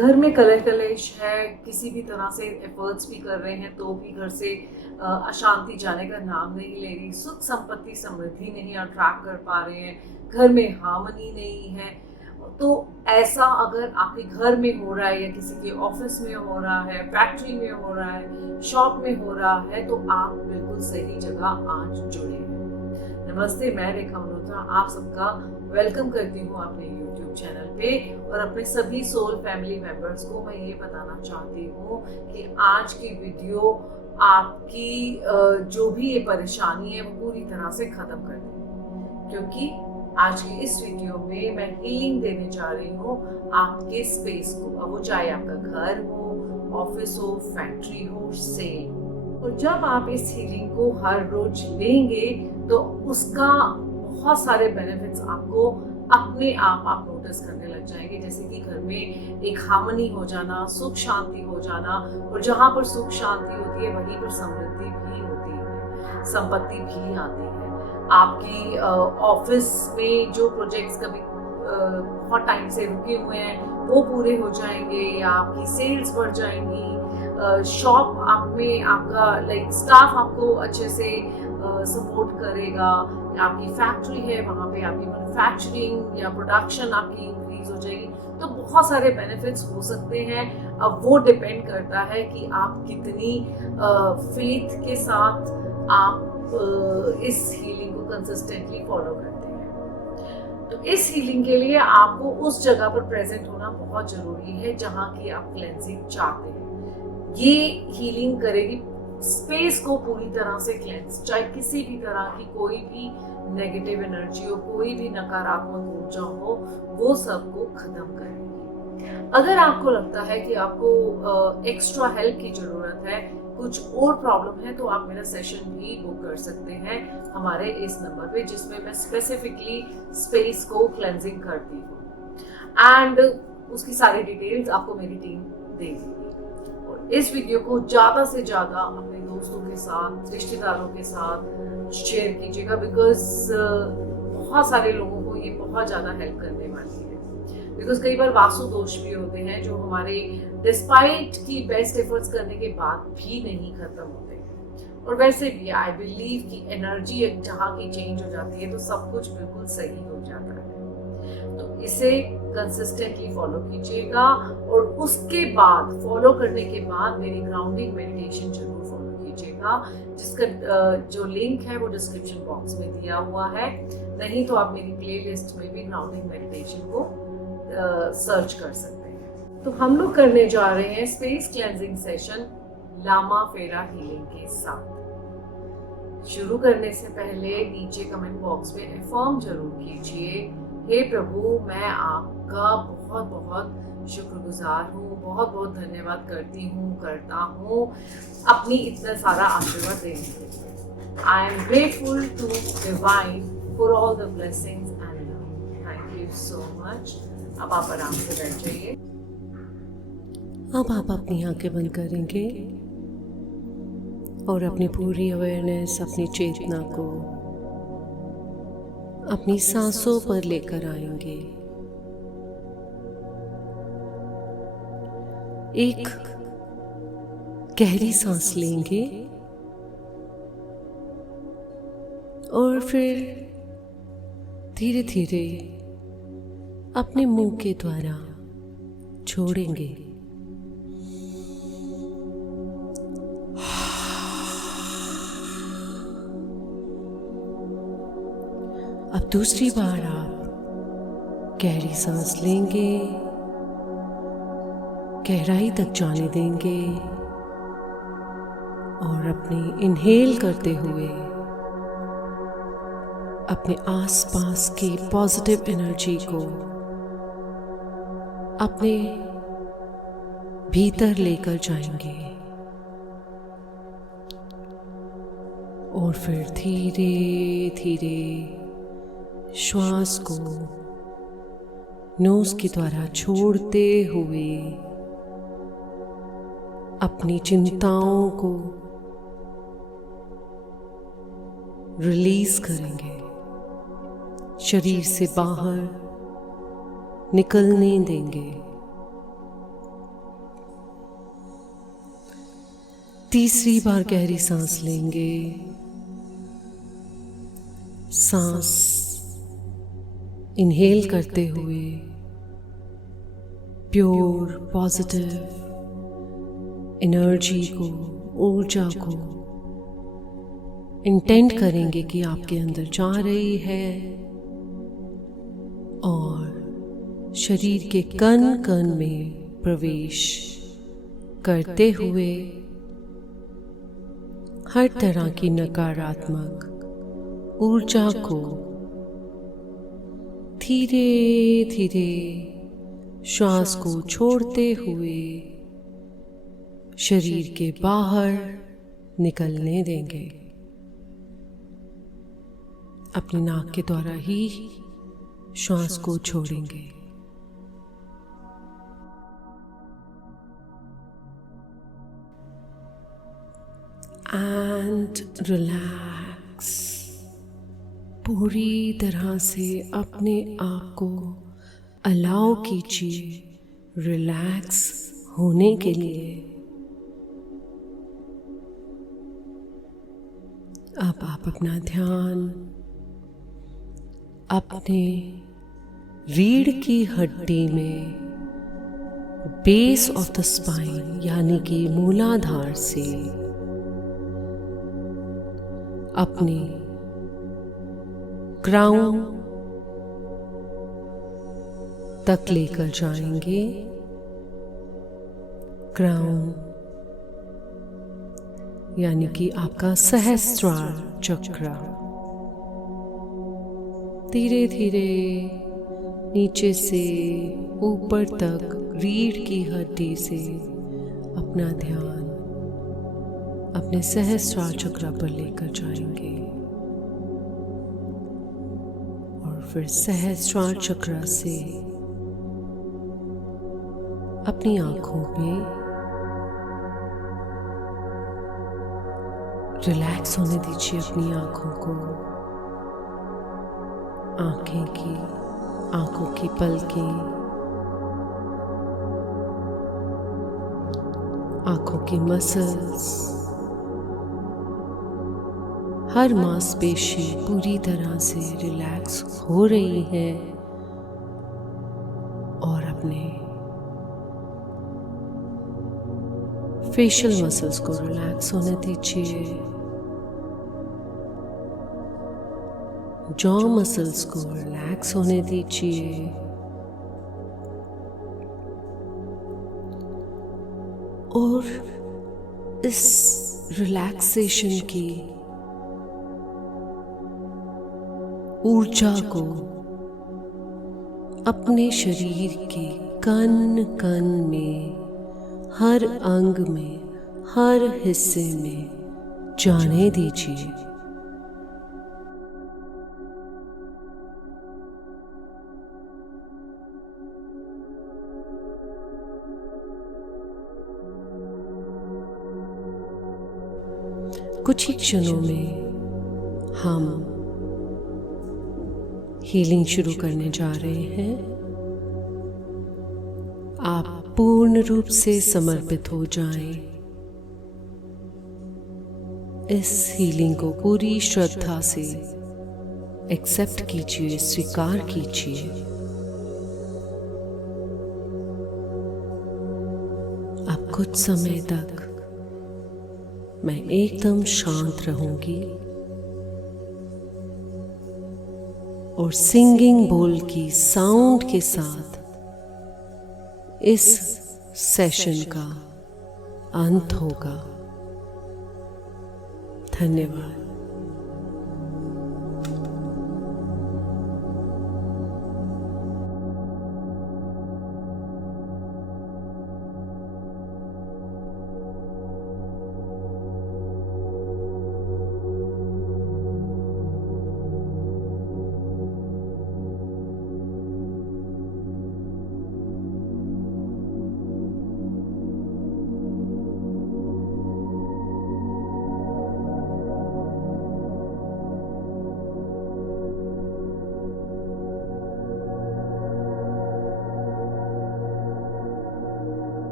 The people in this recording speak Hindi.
घर में कलह कलेश है, किसी भी तरह से एफर्ट्स भी कर रहे हैं तो भी घर से अशांति जाने का नाम नहीं ले रही, सुख संपत्ति समृद्धि नहीं अट्रैक्ट कर पा रहे हैं, घर में हार्मनी नहीं है। तो ऐसा अगर आपके घर में हो रहा है या किसी के ऑफिस में हो रहा है, फैक्ट्री में हो रहा है, शॉप में हो रहा है, तो आप बिल्कुल सही जगह आज जुड़े हैं। नमस्ते, मैं रेखा मल्होत्रा आप सबका वेलकम करती हूँ अपने YouTube चैनल पे। और अपने सभी सोल फैमिली मेंबर्स को मैं ये बताना चाहती हूँ कि आज की वीडियो आपकी जो भी ये परेशानी है वो पूरी तरह से खत्म कर देगी, क्योंकि आज की इस वीडियो में मैं हीलिंग देने जा रही हूँ आपके स्पेस को। अब वो चाहे आपका घर हो, ऑफिस हो, फैक्ट्री हो, सेल। और जब आप इस हीलिंग को हर रोज लेंगे तो उसका बहुत सारे बेनिफिट्स आपको अपने आप नोटिस करने लग जाएंगे, जैसे कि घर में एक हार्मनी हो जाना, सुख शांति हो जाना। और जहाँ पर सुख शांति होती है वहीं पर समृद्धि भी होती है, संपत्ति भी आती है। आपकी ऑफिस में जो प्रोजेक्ट्स कभी बहुत टाइम से रुके हुए हैं वो पूरे हो जाएंगे, या आपकी सेल्स बढ़ जाएंगी। शॉप आप में आपका स्टाफ आपको अच्छे से सपोर्ट करेगा। आपकी फैक्ट्री है, वहाँ पे आपकी मैन्युफैक्चरिंग या प्रोडक्शन आपकी इंक्रीज हो जाएगी। तो बहुत सारे बेनिफिट्स हो सकते हैं। अब वो डिपेंड करता है कि आप कितनी फेथ के साथ आप इस हीलिंग को कंसिस्टेंटली फॉलो करते हैं। तो इस हीलिंग के लिए आपको उस जगह पर प्रेजेंट होना बहुत जरूरी है जहाँ की आप क्लेंजिंग चाहते हैं। ये हीलिंग करेगी स्पेस को पूरी तरह से क्लेंस, चाहे किसी भी तरह की कोई भी नेगेटिव एनर्जी हो, कोई भी नकारात्मक ऊर्जा हो, वो सबको खत्म करेगी। अगर आपको लगता है कि आपको एक्स्ट्रा हेल्प की जरूरत है, कुछ और प्रॉब्लम है, तो आप मेरा सेशन भी बुक कर सकते हैं हमारे इस नंबर पे, जिसमें मैं स्पेसिफिकली स्पेस को क्लेंजिंग करती हूँ। एंड उसकी सारी डिटेल्स आपको मेरी टीम देगी। इस वीडियो को ज्यादा से ज्यादा अपने दोस्तों के साथ, रिश्तेदारों के साथ शेयर कीजिएगा, बिकॉज बहुत सारे लोगों को ये बहुत ज्यादा हेल्प करने वाली है। बिकॉज कई बार वास्तु दोष भी होते हैं जो हमारे डिस्पाइट की बेस्ट एफर्ट्स करने के बाद भी नहीं खत्म होते हैं। और वैसे भी आई बिलीव कि एनर्जी जहाँ की चेंज हो जाती है तो सब कुछ बिल्कुल सही हो जाता है। तो इसे कंसिस्टेंटली फॉलो कीजिएगा, और उसके बाद फॉलो करने के बाद मेरी ग्राउंडिंग मेडिटेशन जरूर फॉलो कीजिएगा, जिसका जो लिंक है वो डिस्क्रिप्शन बॉक्स में दिया हुआ है। नहीं तो आप मेरी प्लेलिस्ट में भी ग्राउंडिंग मेडिटेशन को सर्च कर सकते हैं। तो हम लोग करने जा रहे हैं स्पेस क्लेंजिंग सेशन लामा फेरा हीलिंग के साथ। शुरू करने से पहले नीचे कमेंट बॉक्स में अफर्म जरूर कीजिए, हे प्रभु, मैं आपका बहुत बहुत शुक्रगुजार हूँ, बहुत बहुत धन्यवाद करता हूँ अपनी इतना सारा आशीर्वाद देने के लिए। I am grateful to divine for all the blessings and love. Thank you so much. अब आप आराम से बैठ जाइए। अब आप अपनी आंखें बंद करेंगे और अपनी पूरी अवेयरनेस, अपनी चेतना को अपनी सांसों पर लेकर आएंगे। एक गहरी सांस लेंगे और फिर धीरे धीरे अपने मुंह के द्वारा छोड़ेंगे। अब दूसरी बार आप गहरी सांस लेंगे, गहराई तक जाने देंगे और अपने इनहेल करते हुए अपने आसपास की पॉजिटिव एनर्जी को अपने भीतर लेकर जाएंगे। और फिर धीरे धीरे श्वास को नोज के द्वारा छोड़ते हुए अपनी चिंताओं को रिलीज करेंगे, शरीर से बाहर निकलने देंगे। तीसरी बार गहरी सांस लेंगे। सांस इनहेल करते हुए प्योर पॉजिटिव एनर्जी को, ऊर्जा को इंटेंट करेंगे कि आपके अंदर जा रही है और शरीर के कण कण में प्रवेश करते हुए हर तरह की नकारात्मक ऊर्जा को धीरे धीरे श्वास को छोड़ते हुए शरीर के बाहर निकलने देंगे। अपनी नाक के द्वारा ही श्वास को छोड़ेंगे। And relax. पूरी तरह से अपने आप को अलाउ कीजिए रिलैक्स होने के लिए। अब आप अपना ध्यान अपने रीढ़ की हड्डी में बेस ऑफ द स्पाइन यानी कि मूलाधार से अपने क्राउन तक लेकर जाएंगे। क्राउन यानी कि आपका सहस्त्रार चक्र धीरे धीरे नीचे से ऊपर तक रीढ़ की हड्डी से अपना ध्यान अपने सहस्त्रार चक्र पर लेकर जाएंगे और फिर सहस्त्रार चक्र से अपनी आंखों पे रिलैक्स होने दीजिए। अपनी आंखों को, आंखों की पलकें, आंखों की मसल्स, हर मांसपेशी पूरी तरह से रिलैक्स हो रही है और अपने फेशियल मसल्स को रिलैक्स होने दीजिए। जॉ मसल्स को रिलैक्स होने दीजिए और इस रिलैक्सेशन की ऊर्जा को अपने शरीर के कण कण में, हर अंग में, हर हिस्से में जाने दीजिए। कुछ ही क्षणों में हम हीलिंग शुरू करने जा रहे हैं। आप पूर्ण रूप से समर्पित हो जाएं। इस हीलिंग को पूरी श्रद्धा से एक्सेप्ट कीजिए, स्वीकार कीजिए। अब कुछ समय तक मैं एकदम शांत रहूंगी और सिंगिंग बोल की साउंड के साथ इस सेशन का अंत होगा। धन्यवाद।